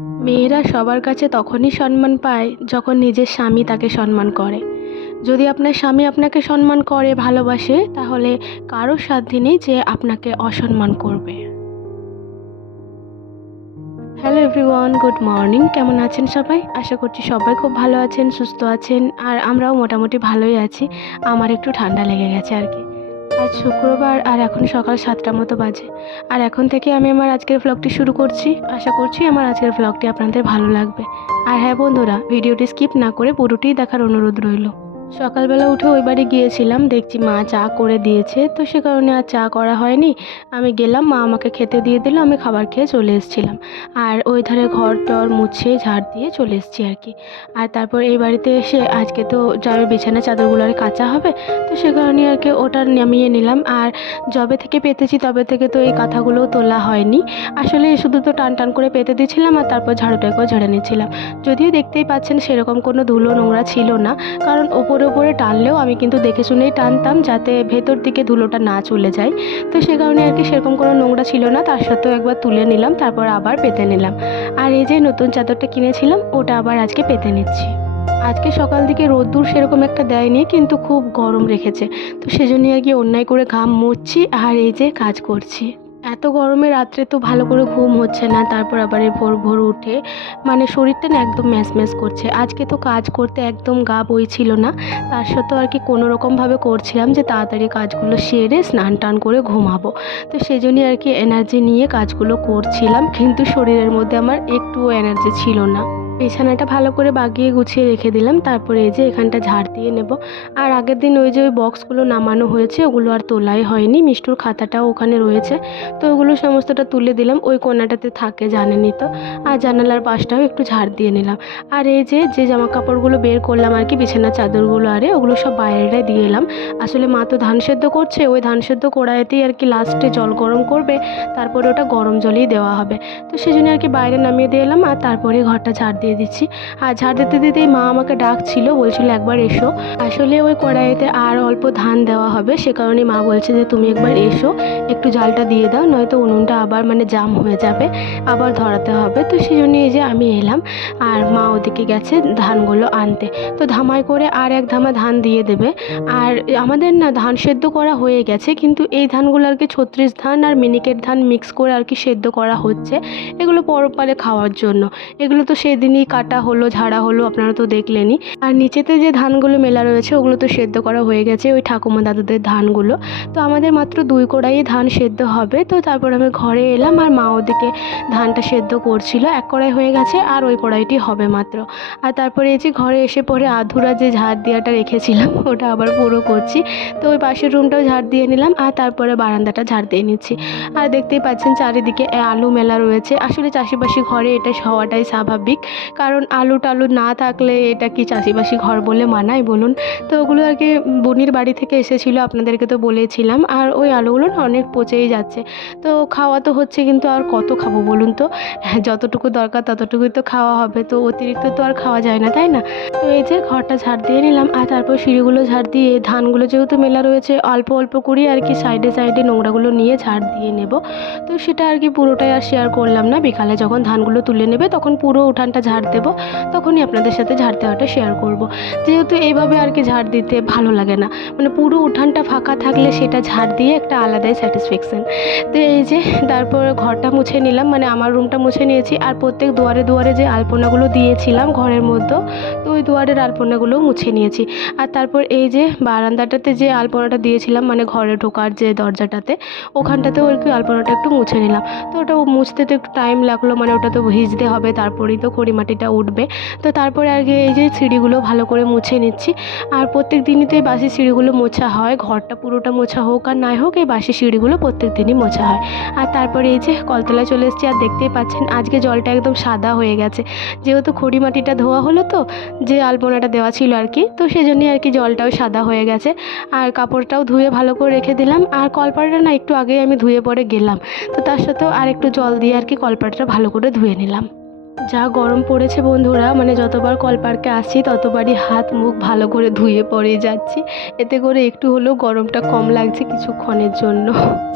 মেয়েরা সবার কাছে তখনই সম্মান পায় যখন নিজের স্বামী তাকে সম্মান করে। যদি আপনার স্বামী আপনাকে সম্মান করে, ভালোবাসে, তাহলে কারও সাধ্য নেই যে আপনাকে অসম্মান করবে। হ্যালো এভরিওয়ান গুড মর্নিং কেমন আছেন সবাই? আশা করছি সবাই খুব ভালো আছেন, সুস্থ আছেন, আর আমরাও মোটামুটি ভালোই আছি। আমার একটু ঠান্ডা লেগে গেছে আর কি। আজ শুক্রবার আর এখন সকাল সাতটার মতো বাজে। আর এখন থেকে আমি আমার আজকের ব্লগটি শুরু করছি। আশা করছি আমার আজকের ব্লগটি আপনাদের ভালো লাগবে। আর হ্যাঁ বন্ধুরা, ভিডিওটি স্কিপ না করে পুরোটি দেখার অনুরোধ রইল। সকালবেলা উঠে ওই বাড়ি গিয়েছিলাম, দেখছি মা চা করে দিয়েছে, তো সে কারণে আর চা করা হয়নি। আমি গেলাম, মা আমাকে খেতে দিয়ে দিল, আমি খাবার খেয়ে চলে এসেছিলাম। আর ওই ধারে ঘর টর মুছে ঝাড় দিয়ে চলে এসেছি আর কি। আর তারপর এই বাড়িতে এসে আজকে তো যাবে বিছানা, চাদরগুলো আর কাঁচা হবে, তো সে কারণে আর কি ওটা নামিয়ে নিলাম। আর যবে থেকে পেতেছি তবে থেকে তো এই কাঁথাগুলোও তোলা হয়নি। আসলে শুধু তো টান টান করে পেতে দিয়েছিলাম আর তারপর ঝাড়ুটাকেও ঝেড়ে নিচ্ছিলাম যদিও দেখতেই পাচ্ছেন সেরকম কোনো ধুলো নোংরা ছিল না, কারণ ওপরে ওপরে টানলেও আমি কিন্তু দেখে শুনেই টানতাম যাতে ভেতর দিকে ধুলোটা না চলে যায়। তো সে কারণে আর কি সেরকম কোনো নোংরা ছিল না, তার সত্ত্বেও একবার তুলে নিলাম, তারপর আবার পেতে নিলাম। আর এই যে নতুন চাদরটা কিনেছিলাম, ওটা আবার আজকে পেতে নিচ্ছি। আজকে সকাল দিকে রোদ্দুর সেরকম একটা দেয়নি, কিন্তু খুব গরম রেখেছে। তো সেজন্যই আর কি অন্যায় করে ঘাম মুছছি আর এই যে কাজ করছি। এত গরমে রাত্রে তো ভালো করে ঘুম হচ্ছে না, তারপর আবার ভোর ভোর উঠে মানে শরীরটা না একদম ম্যাচ ম্যাচ করছে। আজকে তো কাজ করতে একদম গা বইছিল না, তার সাথেও আর কি কোনো রকমভাবে করছিলাম যে তাড়াতাড়ি কাজগুলো সেরে স্নান টান করে ঘুমাবো। তো সেই জন্যই আর কি এনার্জি নিয়ে কাজগুলো করছিলাম, কিন্তু শরীরের মধ্যে আমার একটুও এনার্জি ছিল না। বিছানাটা ভালো করে বাগিয়ে গুছিয়ে রেখে দিলাম। তারপরে এই যে এখানটা ঝাড় দিয়ে নেব। আর আগের দিন ওই যে ওই বক্সগুলো নামানো হয়েছে, ওগুলো আর তোলাই হয়নি। মিষ্টুর খাতাটাও ওখানে রয়েছে। তো ওগুলো সমস্তটা তুলে দিলাম। ওই কোনাটাতে থাকে জানেনই তো। আর জানালার পাশটাও একটু ঝাড় দিয়ে নিলাম। আর এই যে যে জামা কাপড়গুলো বের করলাম আর কি, বিছানার চাদরগুলো আরে, ওগুলো সব বাইরে দিয়ে এলাম। আসলে মা তো ধান সেদ্ধ করছে, ওই ধান সেদ্ধ কড়াইতেই আর কি লাস্টে জল গরম করবে। তারপরে ওটা গরম জলেই দেওয়া হবে। তো সেই জন্য আর কি বাইরে নামিয়ে দিয়ে এলাম। আর তারপরে ঘরটা ঝাড় দিয়ে দিচ্ছি। আর ঝাড় দিতে দিতেই মা আমাকে ডাকছিল, বলছিল, একবার এসো। আসলে ওই কড়াইতে আর অল্প ধান দেওয়া হবে, সে কারণে মা বলছে যে, তুমি একবার এসো, একটু জালটা দিয়ে দাও, নয়তো উনুনটা আবার মানে জাম হয়ে যাবে, আবার ধরাতে হবে। তো সেই জন্য যে আমি এলাম, আর মা ওদিকে গেছে ধানগুলো আনতে। তো ধামাই করে আর এক ধামা ধান দিয়ে দেবে। আর আমাদের না ধান সেদ্ধ করা হয়ে গেছে, কিন্তু এই ধানগুলো আর কি ছত্রিশ ধান আর মিনিকেট ধান মিক্স করে আর কি সেদ্ধ করা হচ্ছে, এগুলো পরপালে খাওয়ার জন্য। এগুলো তো সেদিনই কাটা হলো, ঝাড়া হলো, আপনারা তো দেখলেনই। আর নিচেতে যে ধানগুলো মেলা রয়েছে, ওগুলো তো সেদ্ধ করা হয়ে গেছে, ওই ঠাকুমা দাদুদের ধানগুলো। তো আমাদের মাত্র দুই কড়াই ধান সেদ্ধ হবে। তো তারপর আমি ঘরে এলাম আর মা ওদিকে ধানটা সেদ্ধ করছিল। এক কড়াই হয়ে গেছে আর ওই কড়াইটি হবে মাত্র। আর তারপরে এই যে ঘরে এসে পরে আধুরা যে ঝাড় দেওয়াটা রেখেছিলাম, ওটা আবার পুরো করছি। তো ওই পাশের রুমটাও ঝাড় দিয়ে নিলাম আর তারপরে বারান্দাটা ঝাড় দিয়ে নিচ্ছি। আর দেখতেই পাচ্ছেন চারিদিকে আলু মেলা রয়েছে। আসলে চাষিবাসি ঘরে এটা হওয়াটাই স্বাভাবিক। কারণ আলু টালু না থাকলে এটা কি চাষিবাসি ঘর বলে মানায় বলুন? তো ওগুলো আর কি বুনির বাড়ি থেকে এসেছিল, আপনাদেরকে তো বলেছিলাম। আর ওই আলুগুলো না অনেক পচেই যাচ্ছে। তো খাওয়া তো হচ্ছে কিন্তু আর কত খাব বলুন তো? হ্যাঁ যতটুকু দরকার ততটুকুই তো খাওয়া হবে। তো অতিরিক্ত তো আর খাওয়া যায় না, তাই না? তো এই যে ঘরটা ঝাড় দিয়ে নিলাম। আর তারপর সিঁড়িগুলো ঝাড় দিয়ে, ধানগুলো যেহেতু মেলা রয়েছে, অল্প অল্প করে আর কি সাইডে সাইডে নোংরাগুলো নিয়ে ঝাড় দিয়ে নেব। তো সেটা আর কি পুরোটাই আর শেয়ার করলাম না। বিকালে যখন ধানগুলো তুলে নেবে তখন পুরো উঠানটা ঝাড় দেবো, তখনই আপনাদের সাথে ঝাড় দেওয়াটা শেয়ার করব। যেহেতু এইভাবে আর কি ঝাড় দিতে ভালো লাগে না। মানে পুরো উঠানটা ফাঁকা থাকলে সেটা ঝাড় দিয়ে একটা আলাদাই স্যাটিসফ্যাকশান তো এই যে, তারপর ঘরটা মুছে নিলাম মানে আমার রুমটা মুছে নিয়েছি, আর প্রত্যেক দুয়ারে দুয়ারে যে আলপনাগুলো দিয়েছিলাম ঘরের মধ্যে, তো ওই দুয়ারের আলপনাগুলোও মুছে নিয়েছি। আর তারপর এই যে বারান্দাটাতে যে আলপনাটা দিয়েছিলাম মানে ঘরে ঢোকার যে দরজাটাতে, ওখানটাতেও আর কি আলপনাটা একটু মুছে নিলাম। তো ওটা মুছতে তো একটু টাইম লাগল মানে ওটা তো ভিজতে হবে, তারপরেই তো খড়ি মাটিটা উঠবে। তো তারপরে আগে এই যে সিঁড়িগুলো ভালো করে মুছে নিচ্ছি। আর প্রত্যেক দিনই তো এই বাসি সিঁড়িগুলো মোছা হয়। ঘরটা পুরোটা মোছা হোক আর নাই হোক, এই বাসি সিঁড়িগুলো প্রত্যেক দিনই মোছা হয়। আর তারপরে এই যে কলতলায় চলে এসেছি, আর দেখতেই পাচ্ছেন আজকে জলটা একদম সাদা হয়ে গেছে। যেহেতু খড়ি মাটিটা ধোয়া হলো তো, যে আলপনাটা দেওয়া ছিল আর কি, তো সেজন্যই আর কি জলটাও সাদা হয়ে গেছে। আর কাপড়টাও ধুয়ে ভালো করে রেখে দিলাম। আর কলপাটা না একটু আগেই আমি ধুয়ে পরে গেলাম। তো তার সাথেও আর একটু জল দিয়ে আর কি কলপাটটা ভালো করে ধুয়ে নিলাম। যা গরম পড়েছে বন্ধুরা মানে যতবার কল পার্কে আসছি, ততবারই হাত মুখ ভালো করে ধুয়ে পরে যাচ্ছি। এতে করে একটু হলেও গরমটা কম লাগছে কিছুক্ষণের জন্য।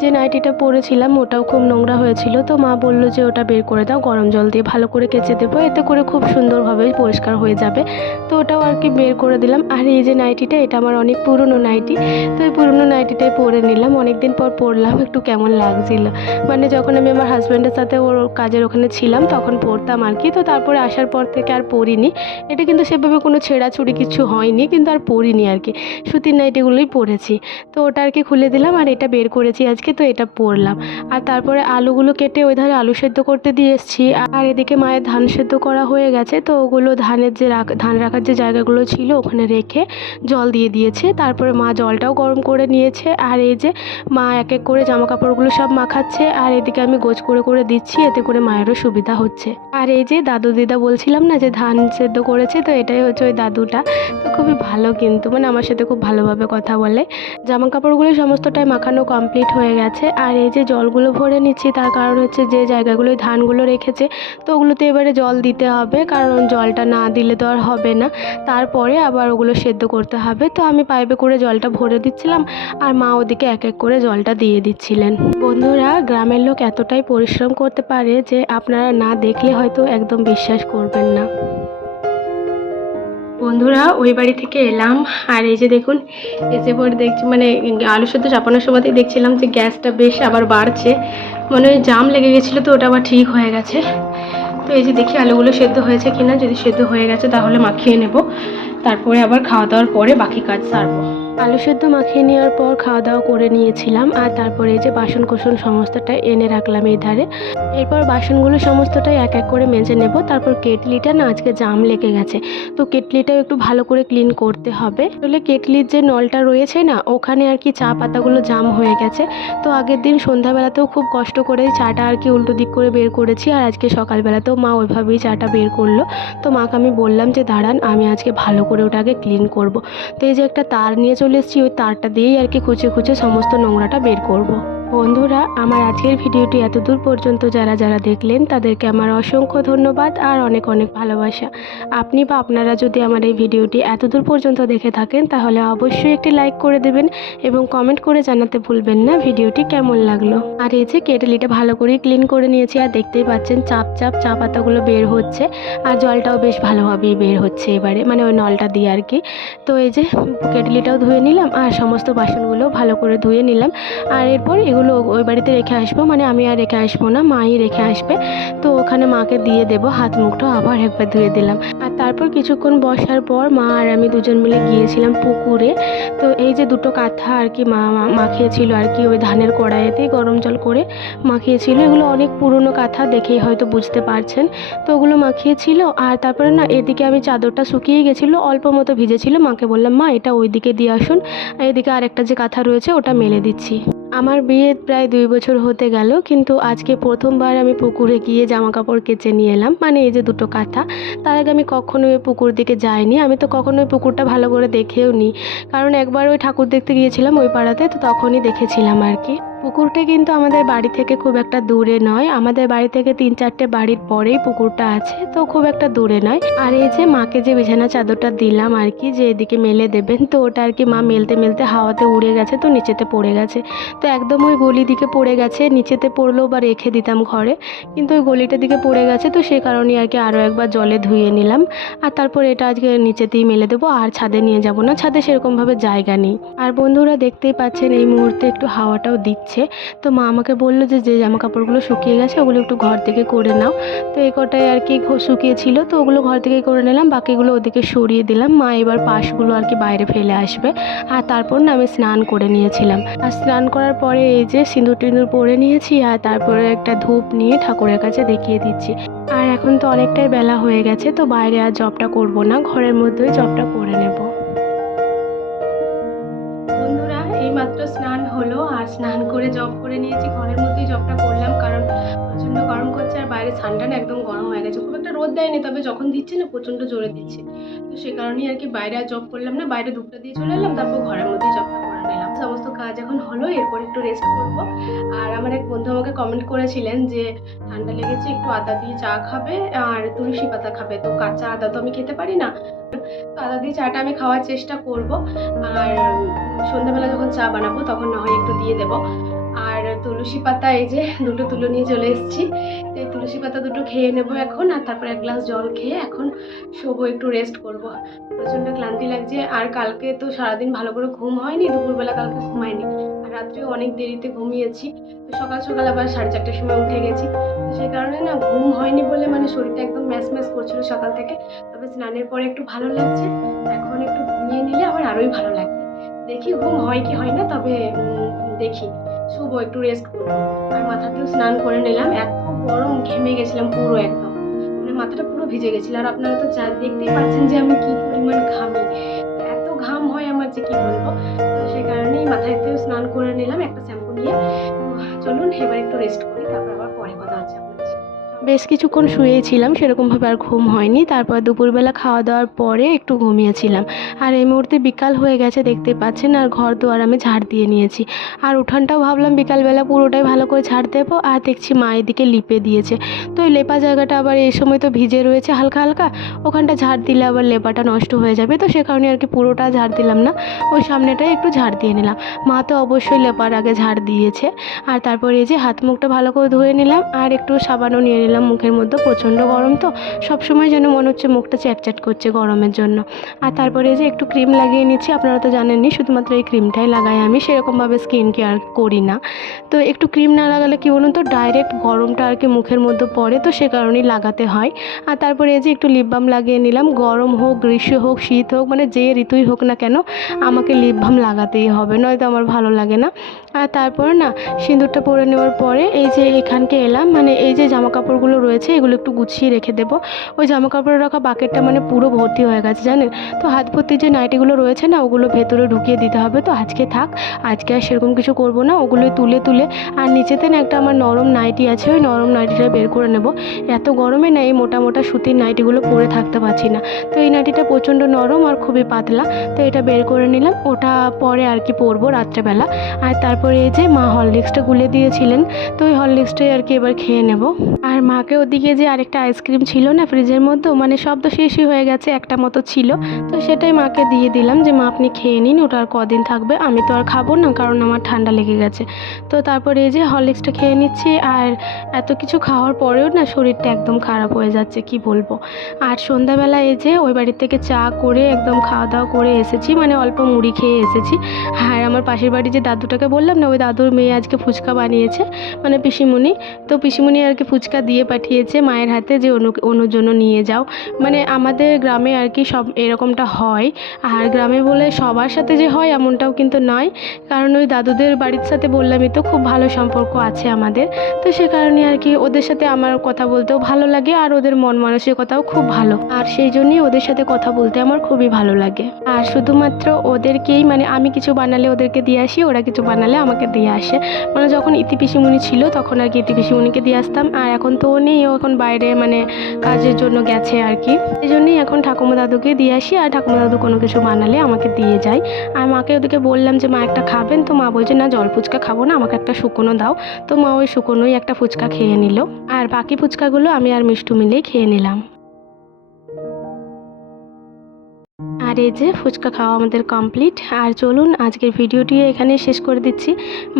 যে নাইটিটা পরেছিলাম, ওটাও খুব নোংরা হয়েছিল, তো মা বলল যে ওটা বের করে দাও, গরম জল দিয়ে ভালো করে কেচে দেবো, এতে করে খুব সুন্দরভাবে পরিষ্কার হয়ে যাবে। তো ওটাও আর কি বের করে দিলাম। আর এই যে নাইটিটা, এটা আমার অনেক পুরনো নাইটি, তো এই পুরনো নাইটিটাই পরে নিলাম। অনেকদিন পর পরলাম, একটু কেমন লাগছিল। মানে যখন আমি আমার হাজব্যান্ডের সাথে ওর কাজের ওখানে ছিলাম, তখন পরতাম আর কি, তো তারপরে আসার পর থেকে আর পরিনি এটা কিন্তু সেভাবে কোনো ছেঁড়াছুড়ি কিছু হয়নি, কিন্তু আর পরিনি আর কি। সুতির নাইটিগুলোই পরেছি তো ওটা আর কি খুলে দিলাম আর এটা বের করেছি আজকে, তো এটা পরলাম আর তারপরে আলুগুলো কেটে ওই ধারে আলু সেদ্ধ করতে দিয়ে এসেছি। আর এদিকে মায়ের ধান সেদ্ধ করা হয়ে গেছে, তো ওগুলো ধানের যে ধান রাখার যে জায়গাগুলো ছিল ওখানে রেখে জল দিয়ে দিয়েছে। তারপরে মা জলটাও গরম করে নিয়েছে। আর এই যে মা এক এক করে জামা কাপড়গুলো সব মাখাচ্ছে। আর এদিকে আমি গোছ করে করে দিচ্ছি, এতে করে মায়েরও সুবিধা হচ্ছে। আর এই যে দাদু দিদা বলছিলাম না যে ধান সেদ্ধ করেছে, তো এটাই হচ্ছে ওই দাদুটা। তো খুবই ভালো কিন্তু মানে আমার সাথে খুব ভালোভাবে কথা বলে। জামা কাপড়গুলো সমস্তটাই মাখানো কমপ্লিট হয়ে গেছে। আর এই যে জলগুলো ভরে নিচ্ছি, তার কারণ হচ্ছে যে জায়গাগুলোয় ধানগুলো রেখেছে, তো ওগুলোতে এবারে জল দিতে হবে, কারণ জলটা না দিলে তো আর হবে না। তারপরে আবার ওগুলো সেদ্ধ করতে হবে। তো আমি পাইপে করে জলটা ভরে দিচ্ছিলাম, আর মা ওদিকে এক এক করে জলটা দিয়ে দিচ্ছিলেন। বন্ধুরা, গ্রামের লোক এতটাই পরিশ্রম করতে পারে যে আপনারা না দেখলে হয়তো একদম বিশ্বাস করবেন না। বন্ধুরা, ওই বাড়ি থেকে এলাম। আর এই যে দেখুন, এসে পরে দেখছি মানে আলু সেদ্ধ চাপানোর সময়তেই দেখছিলাম যে গ্যাসটা বেশ আবার বাড়ছে। মনে জাম লেগে গেছিল তো, ওটা আবার ঠিক হয়ে গেছে। তো এই যে দেখি আলুগুলো সেদ্ধ হয়েছে কিনা, যদি সেদ্ধ হয়ে গেছে তাহলে মাখিয়ে নেব। তারপরে আবার খাওয়া দাওয়ার পরে বাকি কাজ সারবো। আলু সেদ্ধ মাখিয়ে নেওয়ার পর খাওয়া দাওয়া করে নিয়েছিলাম আর তারপরে এই যে বাসন কোসন সমস্তটা এনে রাখলাম এই ধারে। এরপর বাসনগুলো সমস্তটাই এক এক করে মেজে নেব। তারপর কেটলিটা না আজকে জাম লেগে গেছে। তো কেটলিটাও একটু ভালো করে ক্লিন করতে হবে। আসলে কেটলির যে নলটা রয়েছে না, ওখানে আর কি চা পাতাগুলো জাম হয়ে গেছে। তো আগের দিন সন্ধ্যাবেলাতেও খুব কষ্ট করে চাটা আর কি উল্টো দিক করে বের করেছি আর আজকে সকালবেলাতেও মা ওইভাবেই চাটা বের করল। তো মাকে আমি বললাম যে, দাঁড়ান, আমি আজকে ভালো করে ওটাকে ক্লিন করব। তো এই যে একটা তার নিয়ে এসেছি ওই তারটা দিয়েই আর কি খুঁচে খুঁচে সমস্ত নোংরাটা বের করব। বন্ধুরা, আমার আজকের ভিডিওটি এত দূর পর্যন্ত যারা যারা দেখলেন, তাদেরকে আমার অসংখ্য ধন্যবাদ আর অনেক অনেক ভালোবাসা। আপনি বা আপনারা যদি আমার এই ভিডিওটি এত দূর পর্যন্ত দেখে থাকেন, তাহলে অবশ্যই একটি লাইক করে দেবেন এবং কমেন্ট করে জানাতে ভুলবেন না ভিডিওটি কেমন লাগল। আর এই যে কেটলিটা ভালো করে ক্লিন করে নিয়েছি, আর দেখতেই পাচ্ছেন চাপ চাপ চা পাতাগুলো বের হচ্ছে আর জলটাও বেশ ভালোভাবেই বের হচ্ছে এবারে মানে ওই নলটা দিয়ে আর কি। তো এই যে কেটলিটাও ধুয়ে নিলাম আর সমস্ত বাসনগুলোও ভালো করে ধুয়ে নিলাম। আর এরপর এগুলো ওই বাড়িতে রেখে আসব মানে আমি আর রেখে আসব না, মাই রেখে আসবে। তো ওখানে মাকে দিয়ে দেবো, হাত মুখটা আবার একবার ধুয়ে দিলাম। আর তারপর কিছুক্ষণ বসার পর মা আর আমি দুজন মিলে গিয়েছিলাম পুকুরে। তো এই যে দুটো কাঁথা আর কি মা মাখিয়েছিল আর কি, ওই ধানের কড়াইতেই গরম জল করে মাখিয়েছিল। এগুলো অনেক পুরনো কাঁথা, দেখেই হয়তো বুঝতে পারছেন। তো ওগুলো মাখিয়েছিল, আর তারপরে না এদিকে আমি চাদরটা শুকিয়ে গেছিল, অল্প মতো ভিজেছিল। মাকে বললাম, মা, এটা ওই দিকে দিয়ে আসুন আর এদিকে আরেকটা যে কাঁথা রয়েছে, ওটা মেলে দিচ্ছি। আমার বিয়ে প্রায় দুই বছর হতে গেল, কিন্তু আজকে প্রথমবার আমি পুকুরে গিয়ে জামা কাপড় কেচে নিয়ে এলাম। মানে এই যে দুটো কাঁথা, তার আগে আমি কখনো ওই পুকুর দিকে যাইনি। আমি তো কখনো ওই পুকুরটা ভালো করে দেখেও নি কারণ একবার ওই ঠাকুর দেখতে গিয়েছিলাম ওই পাড়াতে, তো তখনই দেখেছিলাম আর কি। পুকুরটা কিন্তু আমাদের বাড়ি থেকে খুব একটা দূরে নয়। আমাদের বাড়ি থেকে তিন চারটে বাড়ির পরেই পুকুরটা আছে, তো খুব একটা দূরে নয়। আর এই যে মাকে যে বিছানা চাদরটা দিলাম আর কি, যে এদিকে মেলে দেবেন, তো ওটা আর কি মা মেলতে মেলতে হাওয়াতে উড়ে গেছে, তো নিচেতে পড়ে গেছে। তো একদম ওই গলি দিকে পড়ে গেছে, নিচেতে পড়লেও বা রেখে দিতাম ঘরে, কিন্তু ওই গলিটার দিকে পড়ে গেছে, তো সে কারণেই আর কি আরও একবার জলে ধুয়ে নিলাম। আর তারপর এটা আজকে নিচেতেই মেলে দেবো, আর ছাদে নিয়ে যাব না, ছাদে সেরকমভাবে জায়গা নেই। আর বন্ধুরা দেখতেই পাচ্ছেন, এই মুহূর্তে একটু হাওয়াটাও দিচ্ছে। তো মা আমাকে বলল যে যে জামা কাপড়গুলো শুকিয়ে গেছে, ওগুলো একটু ঘর থেকে করে নাও। তো এ কটাই আর কি শুকিয়েছিল, তো ওগুলো ঘর থেকে করে নিলাম। বাকিগুলো ওদিকে সরিয়ে দিলাম। মা এবার পাশগুলো আর কি বাইরে ফেলে আসবে। আর তারপর না আমি স্নান করে নিয়েছিলাম। আর স্নান করার পরে এই যে সিঁদুর টিঁদুর পরে নিয়েছি, আর তারপরে একটা ধূপ নিয়ে ঠাকুরের কাছে দেখিয়ে দিচ্ছি। আর এখন তো অনেকটাই বেলা হয়ে গেছে, তো বাইরে আর জবটা করব না। ঘরের মধ্যেই জবটা করে নেব। স্নান করে, জব করে নিয়েছি, ঘরের মধ্যেই জবটা করলাম, কারণ প্রচণ্ড গরম করছে আর বাইরে ঠান্ডা না, একদম গরম হয়ে গেছে। খুব একটা রোদ দেয়নি, তবে যখন দিচ্ছে না, প্রচণ্ড জোরে দিচ্ছে। তো সে কারণেই আর কি বাইরে আর জব করলাম না, বাইরে ধূপটা দিয়ে চলে এলাম, তারপর ঘরের মধ্যেই জবটা করে নিলাম। সমস্ত কাজ এখন হলো, এরপর একটু রেস্ট করব। আর আমার এক বন্ধু আমাকে কমেন্ট করেছিলেন যে, ঠান্ডা লেগেছে, একটু আদা দিয়ে চা খাবে আর তুলসী পাতা খাবে। তো কাঁচা আদা তো আমি খেতে পারি না। তো আদা দিয়ে চাটা আমি খাওয়ার চেষ্টা করব। আর সন্ধ্যাবেলা যখন চা বানাবো, তখন না হয় একটু দিয়ে দেবো। আর তুলসী পাতা, এই যে দুটো তুলো নিয়ে চলে এসেছি। তো তুলসী পাতা দুটো খেয়ে নেব এখন, আর তারপর এক গ্লাস জল খেয়ে এখন শোবো, একটু রেস্ট করব। প্রচণ্ড ক্লান্তি লাগছে। আর কালকে তো সারাদিন ভালো করে ঘুম হয়নি, দুপুরবেলা কালকে ঘুমায়নি আর রাত্রেও অনেক দেরিতে ঘুমিয়েছি। তো সকাল সকাল আবার সাড়ে চারটার সময় উঠে গেছি। তো সেই কারণে না ঘুম হয়নি বলে মানে শরীরটা একদম ম্যাচ ম্যাচ করছিল সকাল থেকে। তবে স্নানের পরে একটু ভালো লাগছে। এখন একটু ঘুমিয়ে নিলে আবার আরোই ভালো লাগবে দেখি ঘুম হয় কি হয় না, তবে দেখি। শুভ একটু রেস্ট করব। আর মাথাতেও স্নান করে নিলাম। এত গরম, ঘেমে গেছিলাম পুরো একদম। মানে মাথাটা পুরো ভিজে গেছিল। আর আপনারা তো যা দেখতেই পাচ্ছেন যে আমি কি পরিমাণ ঘামি। এত ঘাম হয় আমার যে কি বলব? তো সেই কারণেই মাথাতেও স্নান করে নিলাম একটা শ্যাম্পু নিয়ে। চলুন, এবার একটু রেস্ট করি, তারপর বেশ কিছুক্ষণ শুয়েছিলাম, সেরকমভাবে আর ঘুম হয়নি। তারপর দুপুরবেলা খাওয়া দাওয়ার পরে একটু ঘুমিয়েছিলাম। আর এই মুহূর্তে বিকাল হয়ে গেছে, দেখতে পাচ্ছেন, আর ঘর দুয়ার আমি ঝাড় দিয়ে নিয়েছি। আর উঠানটাও ভাবলাম বিকালবেলা পুরোটাই ভালো করে ঝাড় দেবো, আর দেখছি মা এদিকে লিপে দিয়েছে। তো এই লেপা জায়গাটা আবার এই সময় তো ভিজে রয়েছে হালকা হালকা, ওখানটা ঝাড় দিলে আবার লেপাটা নষ্ট হয়ে যাবে। তো সে কারণে আর কি পুরোটা ঝাড় দিলাম না, ওই সামনেটাই একটু ঝাড় দিয়ে নিলাম। মা তো অবশ্যই লেপার আগে ঝাড় দিয়েছে। আর তারপরে এই যে হাত মুখটা ভালো করে ধুয়ে নিলাম, আর একটু সাবানও নিয়ে নিলাম। মুখের মধ্যে, প্রচণ্ড গরম তো, সবসময় যেন মনে হচ্ছে মুখটা চ্যাটচ্যাট করছে গরমের জন্য। আর তারপরে যে একটু ক্রিম লাগিয়ে নিচ্ছি, আপনারা তো জানেনই, শুধুমাত্র এই ক্রিমটাই লাগাই আমি, সেরকমভাবে স্কিন কেয়ার করি না। তো একটু ক্রিম না লাগালে কি বলুন তো, ডাইরেক্ট গরমটা আর কি মুখের মধ্যে পড়ে, তো সে কারণেই লাগাতে হয়। আর তারপরে এই যে একটু লিপ বাম লাগিয়ে নিলাম, গরম হোক, গ্রীষ্ম হোক, শীত হোক মানে যে ঋতুই হোক না কেন, আমাকে লিপ বাম লাগাতেই হবে, নয়তো আমার ভালো লাগে না। আর তারপরে না সিঁদুরটা পরে নেওয়ার পরে এই যে এখানকে এলাম মানে এই যে জামা কাপড়গুলো রয়েছে, এগুলো একটু গুছিয়ে রেখে দেবো। ওই জামা কাপড় রাখা বাকেটটা মানে পুরো ভর্তি হয়ে গেছে, জানেন? তো হাত ভর্তি যে নাইটিগুলো রয়েছে না, ওগুলো ভেতরে ঢুকিয়ে দিতে হবে। তো আজকে থাক, আজকে আর সেরকম কিছু করব না ওগুলোই তুলে তুলে। আর নিচেতে না একটা আমার নরম নাইটি আছে, ওই নরম নাইটিটা বের করে নেব। এত গরমে না এই মোটা মোটা সুতির নাইটিগুলো পরে থাকতে পারছি না। তো এই নাইটিটা প্রচণ্ড নরম আর খুবই পাতলা, তো এটা বের করে নিলাম। ওটা পরে আর কি পরবো রাত্রেবেলা। আর তারপরে এই যে মা হরলিক্সটা গুলে দিয়েছিলেন, তো ওই হরলিক্সটাই আর কি এবার খেয়ে নেব। আর মাকে ওদিকে যে আরেকটা আইসক্রিম ছিল না ফ্রিজের মধ্যে মানে সব তো শেষই হয়ে গেছে, একটা মতো ছিল, তো সেটাই মাকে দিয়ে দিলাম যে, মা, আপনি খেয়ে নিন, ওটা আর কদিন থাকবে, আমি তো আর খাব না, কারণ আমার ঠান্ডা লেগে গেছে। তো তারপরে এই যে হরলিক্সটা খেয়ে নিচ্ছি, আর এত কিছু খাওয়ার পরেও না শরীরটা একদম খারাপ হয়ে যাচ্ছে, কি বলব? আর সন্ধ্যাবেলা এই যে ওই বাড়ির থেকে চা করে একদম খাওয়া দাওয়া করে এসেছি মানে অল্প মুড়ি খেয়ে এসেছি। আর আমার পাশের বাড়ি যে দাদুটাকে বললাম না, ওই দাদুর মেয়ে আজকে ফুচকা বানিয়েছে মানে পিসিমণি। তো পিসিমণি আর কি ফুচকা দিয়ে পাঠিয়েছে মায়ের হাতে যে অনু অনুর জন্য নিয়ে যাও। মানে আমাদের গ্রামে আর কি সব এরকমটা হয়। আর গ্রামে বলে সবার সাথে যে হয় এমনটাও কিন্তু নয়। কারণ ওই দাদুদের বাড়ির সাথে বললামই তো খুব ভালো সম্পর্ক আছে আমাদের। তো সে কারণে আর কি ওদের সাথে আমার কথা বলতেও ভালো লাগে আর ওদের মন মানসিকতাও খুব ভালো। আর সেই জন্যই ওদের সাথে কথা বলতে আমার খুবই ভালো লাগে। আর শুধুমাত্র ওদেরকেই মানে আমি কিছু বানালে ওদেরকে দিয়ে আসি, ওরা কিছু বানালে আমাকে দিয়ে আসে। মানে যখন ইতি পিসিমণি ছিল তখন আর কি ইতি পিসিমণিকে দিয়ে আসতাম। আর এখন তো ও নেই এখন বাইরে মানে কাজের জন্য গেছে আর কি। সেই জন্যই এখন ঠাকুমা দাদুকে দিয়ে আসি আর ঠাকুমা দাদু কোনো কিছু বানালে আমাকে দিয়ে যায়। আর মাকে ওদেরকে বললাম যে, মা একটা খাবেন? তো মা বলছে, না, জল ফুচকা খাব না, আমাকে একটা শুকনো দাও। তো মা ওই শুকনোই একটা ফুচকা খেয়ে নিল। আর বাকি ফুচকাগুলো আমি আর মিষ্টু মিলেই খেয়ে নিলাম। এই যে ফুচকা খাওয়া আমাদের কমপ্লিট আর চলুন, আজকের ভিডিওটি এখানে শেষ করে দিচ্ছি।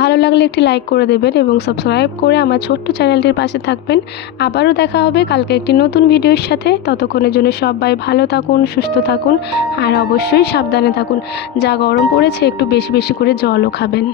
ভালো লাগলে একটি লাইক করে দেবেন এবং সাবস্ক্রাইব করে আমার ছোট্ট চ্যানেলটির পাশে থাকবেন। আবারও দেখা হবে কালকে একটি নতুন ভিডিওর সাথে। ততক্ষণের জন্য সবাই ভালো থাকুন, সুস্থ থাকুন, আর অবশ্যই সাবধানে থাকুন। যা গরম পড়েছে, একটু বেশি বেশি করে জলও খাবেন।